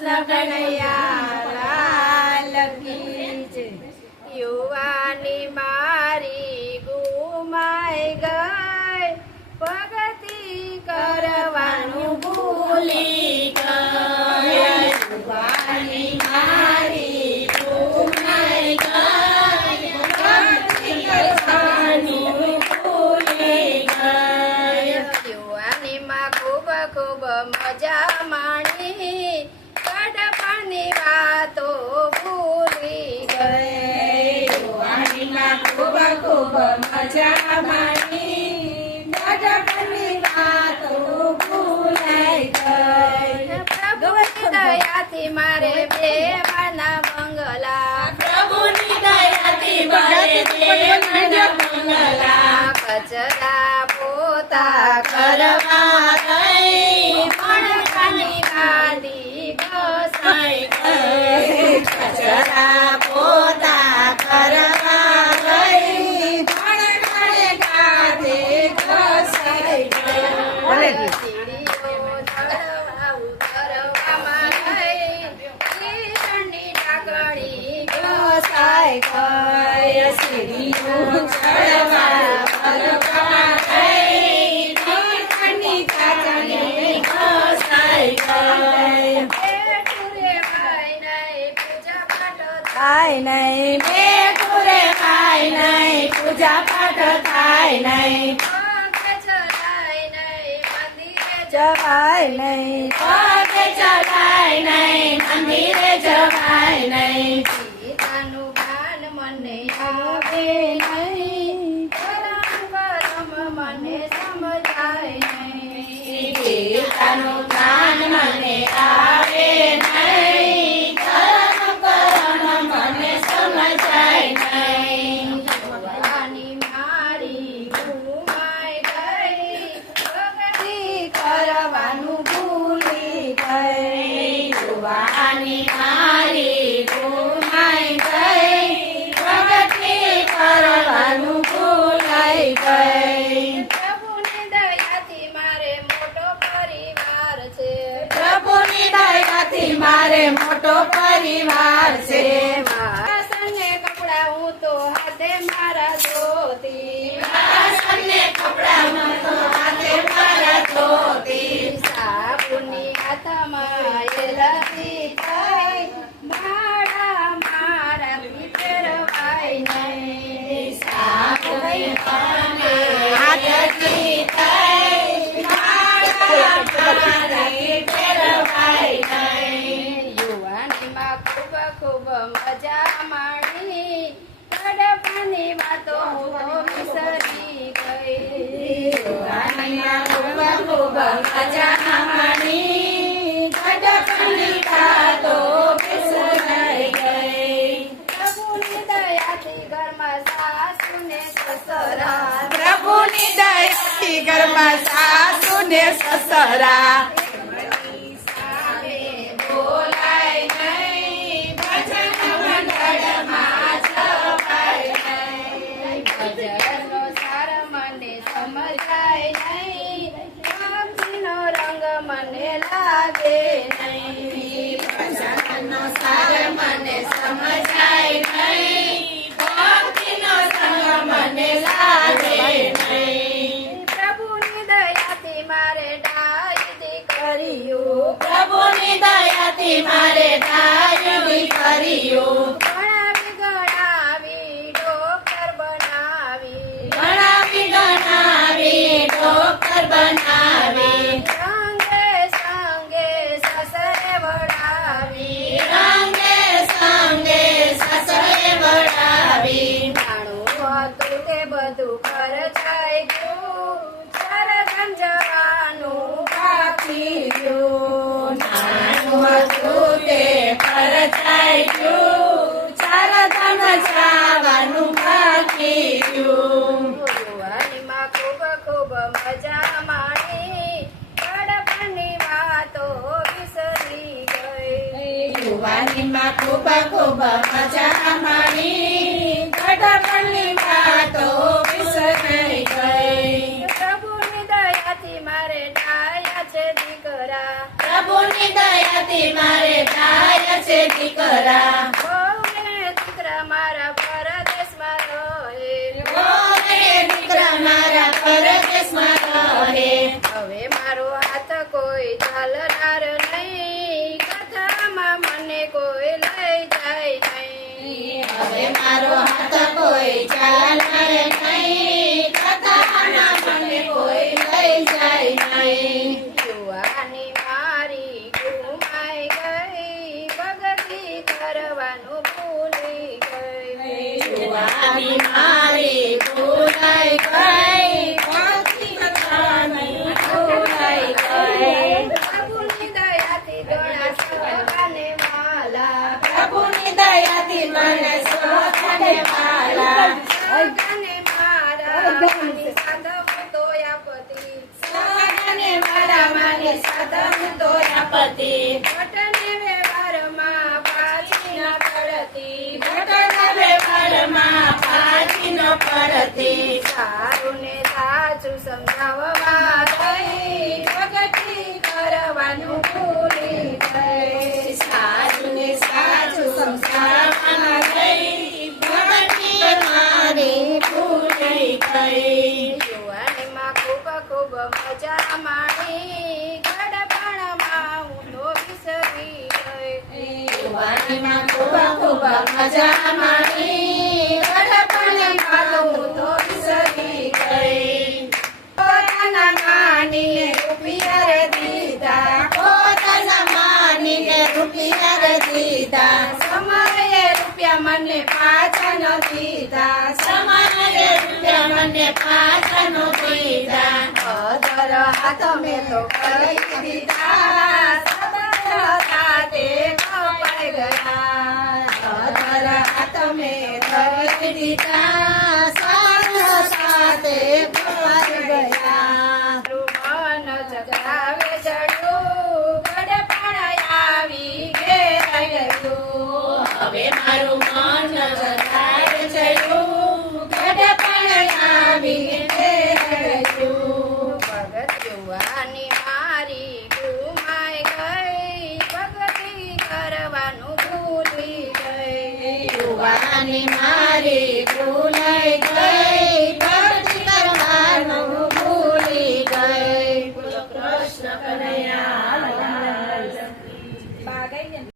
કૃષ્ણ કનૈયા લાલ કી જય। યુવાની મારી ગુમાઈ ગઈ, ભગતી કરવાનું ભૂલી ગઈ। યુવાની મારી ગુમાઈ ગઈ, ભગતી કરવાનું ભૂલી ગઈ। યુવાનીમાં ખૂબ ખૂબ મજા માણી, ગડપણની વાતો ભૂલી ગઈ। યુવાનીમાં ખૂબ ખૂબ મજા માણી, ગડપણની વાતો ભૂલાઈ ગઈ। પ્રભુની દયાથી મારે બેવાના બંગલા, પ્રભુની દયાથી મારે બેવાના બંગલા, કચરા પોતા કરવા ગઈ, મણકાની ગાદી ઘસાઈ ગઈ। કચરા પોતા કરવા ગઈ, મણકાની ગાદી ઘસાઈ ગઈ। સીડીઓ ચડવા ઉતરવામાં ગઈ, કિરણની ટાકડી ઘસાઈ ગઈ। સીડીઓ ચડવા ઉતરવામાં ગઈ, કિરણની ટાકડી ઘસાઈ ગઈ। થાય નહીં, બેઠું રે ખાય નહીં, પૂજા પાઠ થાય નહીં, પગે ચડાય નહીં, મંદિરે જવાય નહીં, પગે ચડાય નહીં, મંદિરે જવાય નહીં। સીતાનું ભાન મને આવે નહીં, કરમ કરમ મને સમજાય નહીં। સીતાનું ભાન મને આવે નહીં, કરમ કરમ મને સમજાય નહીં। યુવાની મારી ગુમાઈ ગઈ, ભક્તિ કરવાનું ભૂલી ગઈ। યુવાની મારી ગુમાઈ ગઈ, ભક્તિ કરવાનું ભૂલાઈ ગઈ। પ્રભુની દયાથી મારે મોટો પરિવાર છે, પ્રભુની દયાથી મારે મોટો પરિવાર છે। વાસણને કપડા હું તો હાથે મારા ધોતી, વાસણને કપડા હું તો હાથે મારા ધોતી, સાબુની હાથમાં એલાથી થઈ, મારા મારાથી ફેરવાય નહીં। સાબુની હાથથી થઈ, મારા મારાથી ફેરવાય નહીં। યુવાનીમાં ખૂબ ખૂબ મજા માણી, ગડપણની વાતો હું તો વિસરી ગઈ। યુવાનીમાં ખૂબ ખૂબ મજા માણી, ગડપણની વાતો વિસરાઈ ગઈ। પ્રભુની દયાથી ઘરમાં સાસુ ને સસરા, પ્રભુની દયાથી ઘરમાં સાસુ ને સસરા, મને લાગે નહીં, ભજનનો સાર મને સમજાય નહીં, ભક્તિનો સંગ મને લાગે નહીં। પ્રભુની દયાથી મારે ડાય દીકરીઓ, પ્રભુની દયાથી મારે ડાય દીકરીઓ, ગણાવી ગણાવી ડોક્ટર બનાવી, ગણાવી ગણાવી ડોક્ટર બનાવી, બધું ખર્ચાઈ ગયું, સરધન જવાનું બાકી ગયું। નાનું હતું તે ખર્ચાઈ ગયું, સરધન જવાનું બાકી ગયું। યુવાનીમાં ખૂબ ખૂબ મજા માણી, ગડપણની વાતો વિસરી ગઈ। યુવાનીમાં ખૂબ ખૂબ મજા માણી, ગડપણની વાતો વિસરાઈ ગઈ। પ્રભુની દયાથી મારે ડાયા છે દીકરા, પ્રભુની દયાથી મારે છે દીકરા બહુને દીકરા મારા પરદેશમાં રહે ઓરે દીકરા મારા પરદેશમાં રહે હવે મારો હાથ કોઈ ચાલનાર નહીં કથામાં મને કોઈ લઈ જાય નહીં હવે મારો હાથ કોઈ ચાલનાર નહીં કથામાં મને કોઈ લઈ જાય નહીં યુવાની મારી ગુમાઈ ગઈ ભગતી કરવાનું ભૂલી ગઈ જુવાની મારી ભૂલાઈ ગઈ ભક્તિ કરવાની ભૂલાઈ ગઈ પ્રભુની દયાથી ઘણા સગાને વાલા પ્રભુની દયાથી મને સોચને વાલા સગાને મારા માની સાધવ તો આપતી સગાને મારા માને સાધન તો આપતી ઘટને વ્યવહારમાં પાછી ન પડતી ઘટના વ્યવહારમાં પાછી ન પડતી સારું ને સાચું સમજાવવા ગઈ ભગતી કરવાનું ભૂલી ગઈ સાચું ને સાચું સમજાવવા ગઈ ભક્તિ મારી ભૂલાઈ ગઈ યુવાનીમાં ખૂબ ખૂબ મજા માણી ગડપણમાં હું તો વિસરી ગઈ યુવાનીમાં ખૂબ ખૂબ મજા માણી ગળપણમાં હું તો વિસરી ગઈ પોતાના માનીને રૂપિયા દીધા પોતાના માનીને રૂપિયા દીધા સમયે રૂપિયા મને પાછા ન દીધા સમાને રૂપિયા મને પાછા નો દીધા અધર હાથ મેં તો કરી દીધા સબંધ હતા તે કપાઈ ગયા અધર હાથ મેં ધરી દીધા સાથ સાથે ભવાઈ ગયા મન જગાવે ચડ્યું ગડપણ આવી ઘેરાઈ ગયું હવે મારું મન જગાવે ચડ્યું ગડપણ આવી ગયું ભગત યુવાની મારી ગુમાઈ ગઈ ભગતી કરવાનું ભૂલી ગઈ યુવાની મારી ભૂલાઈ ગઈ